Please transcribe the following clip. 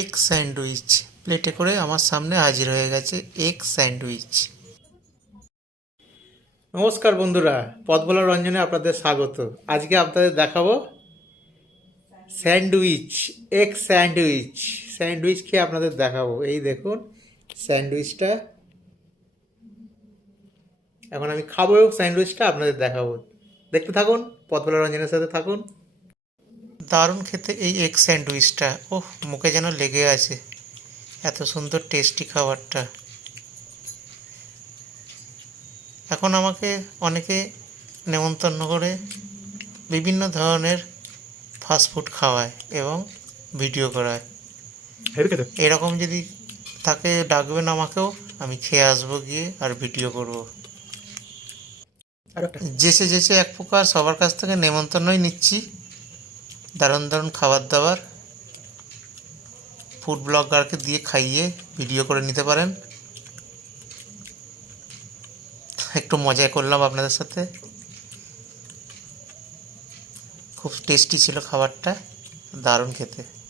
Egg sandwich. প্লেটে করে আমার সামনে হাজির হয়ে গেছে এগ স্যান্ডউইচ। নমস্কার বন্ধুরা পদবলা রঞ্জনে আপনাদের স্বাগত। আজকে আপনাদের দেখাবো স্যান্ডউইচ, এগ স্যান্ডউইচ। স্যান্ডউইচ খেয়ে আপনাদের দেখাবো। এই দেখুন, স্যান্ডউইচটা। এখন আমি খাব স্যান্ডউইচটা আপনাদের দেখাবো। দেখতে থাকুন পদবলা রঞ্জনের সাথে থাকুন। দারুণ খেতে এই এগ স্যান্ডউইচটা ওহ মুখে যেন লেগে আছে। এত সুন্দর টেস্টি খাবারটা। এখন আমাকে অনেকে নেমন্তন্ন করে বিভিন্ন ধরনের ফাস্টফুড খাওয়ায় এবং ভিডিও করায়। এরকম যদি তাকে ডাকবেন আমাকেও আমি খেয়ে আসব গিয়ে আর ভিডিও করব। যেসে যেসে এক প্রকার সবার কাছ থেকে নেমন্তন্নই নিচ্ছি। দারুণ দারুণ খাবার দাবার ফুড ব্লগারকে দিয়ে খাইয়ে ভিডিও করে নিতে পারেন। একটু মজা করলাম আপনাদের সাথে। খুব টেস্টি ছিল খাবারটা, দারুণ খেতে।